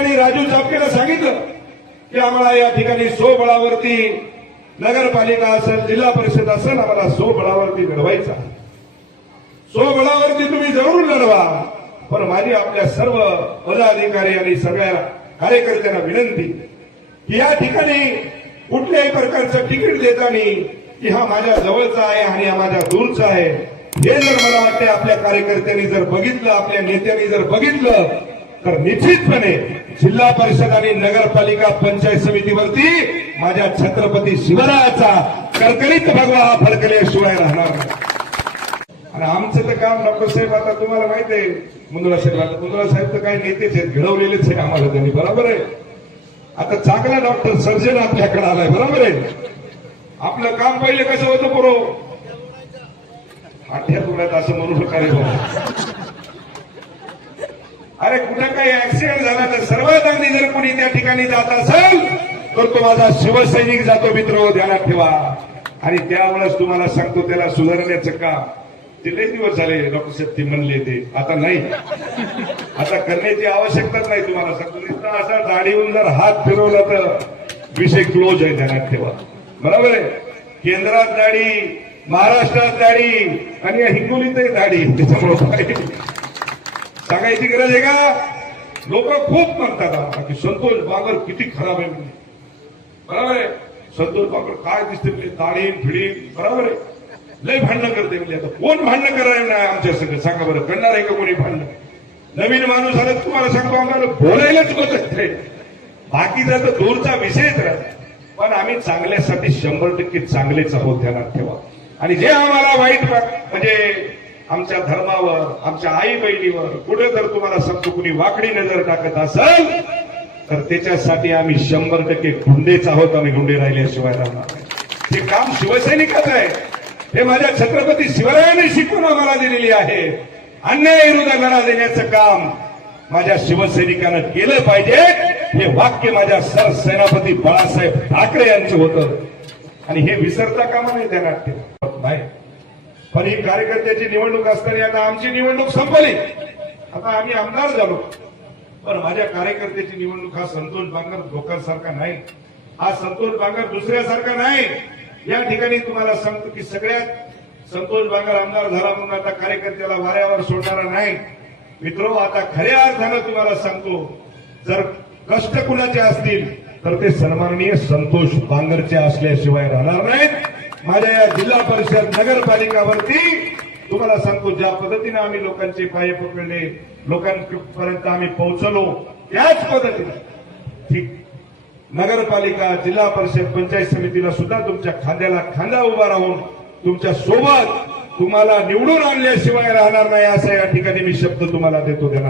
ठिकाणी राजू चापकेला सांगितलं की आम्हाला या ठिकाणी स्वबळावरती नगरपालिका असेल जिल्हा परिषद असेल आम्हाला स्वबळावरती लढवायचा स्वबळावरती तुम्ही जरूर लढवा पण माझी आपल्या सर्व पदाधिकारी आणि सगळ्या कार्यकर्त्यांना विनंती की या ठिकाणी कुठल्याही प्रकारचं तिकीट देताना की हा माझ्या जवळचा आहे आणि हा माझ्या दूरचा आहे हे जर मला वाटते आपल्या कार्यकर्त्यांनी जर बघितलं आपल्या नेत्यांनी जर बघितलं तर निश्चितपणे जिल्हा परिषद आणि नगरपालिका पंचायत समितीवरती माझ्या छत्रपती शिवरायाचा करकरीत भगवा हा फडकल्याशिवाय राहणार आणि आमचं तर काम डॉक्टर साहेब आता तुम्हाला माहीत आहे मुंदुळा साहेब आता मुंदुळा साहेब तर काय नेतेच आहेत घडवलेलेच आहे आम्हाला त्यांनी बरोबर आहे? आता चांगला डॉक्टर सर्जन आपल्याकडे आलाय बरोबर आहे? आपलं काम पहिले कसं होतं पुरो? आठ्या तुला असं म्हणू नका अरे कुठं काही ऍक्सिडेंट झाला तर सर्वात आधी जर कुणी त्या ठिकाणी जात असेल तर तो माझा शिवसैनिक जातो मित्र ध्यानात ठेवा. आणि त्यावेळेस तुम्हाला सांगतो त्याला सुधारण्याचं काम. ते लय दिवस झाले डॉक्टर साहेब ते म्हणले ते. आता नाही. आता करण्याची आवश्यकताच नाही तुम्हाला सांगतो. असा दाढीहून जर हात फिरवला तर विषय क्लोज आहे ध्यानात ठेवा. बरोबर आहे? केंद्रात दाढी महाराष्ट्रात दाढी आणि हिंगोलीतही दाढी. त्याच्यामुळे सांगायची गरज आहे का? लोक खूप म्हणतात आम्हाला की संतोष बागर किती खराब आहे म्हणजे बरोबर आहे? संतोष बागर काय दिसते म्हणजे दाढीन फिडीन बरोबर आहे? लय भांडणं करते म्हणजे आता कोण भांडणं करायला नाही आमच्या सगळं सांगा बरं करणार आहे का कोणी भांडणं? नवीन माणूस आला तुम्हाला सांगतो आम्हाला बोलायलाच बघत नाही. बाकीचा तर दूरचा विषयच राहत. पण आम्ही चांगल्यासाठी शंभर टक्के चांगलेच आहोत ध्यानात ठेवा. आणि जे आम्हाला वाईट म्हणजे आमच्या धर्मावर आमच्या आई बहिणीवर कुठे जर तुम्हाला समजू कुणी वाकडी नजर टाकत असेल तर त्याच्यासाठी आम्ही शंभर टक्के गुंडेच आहोत आम्ही गुंडे राहिल्याशिवाय राहणार नाही. हे काम शिवसैनिकाचं आहे. हे माझ्या छत्रपती शिवरायाने शिकून आम्हाला दिलेली आहे. अन्याय विरुद्ध लढा देण्याचं काम माझ्या शिवसैनिकानं केलं पाहिजे. हे वाक्य माझ्या सरसेनापती बाळासाहेब ठाकरे यांचं होतं. आणि हे विसरता कामा नाही ध्यानात ठेवा नाही पण ही कार्यकर्त्याची निवडणूक असताना आता आमची निवडणूक संपली. आता आम्ही आमदार झालो. पण माझ्या कार्यकर्त्याची निवडणूक हा संतोष बांगर धोकरसारखा नाही. हा संतोष बांगर दुसऱ्यासारखा नाही. या ठिकाणी तुम्हाला सांगतो की सगळ्यात संतोष बांगर आमदार झाला म्हणून आता कार्यकर्त्याला वाऱ्यावर सोडणारा नाही. मित्रो आता खऱ्या अर्थानं तुम्हाला सांगतो जर कष्ट कुणाचे असतील तर ते सन्माननीय संतोष बांगरचे असल्याशिवाय राहणार नाहीत. माझ्या या जिल्हा परिषद नगरपालिकावरती तुम्हाला सांगतो ज्या पद्धतीने आम्ही लोकांचे पाय पकडले लोकांपर्यंत आम्ही पोहोचलो त्याच पद्धतीने ठीक. नगरपालिका जिल्हा परिषद पंचायत समितीला सुद्धा तुमच्या खांद्याला खांदा उभा राहून तुमच्यासोबत तुम्हाला निवडून आणल्याशिवाय राहणार नाही असा या ठिकाणी मी शब्द तुम्हाला देतो देणार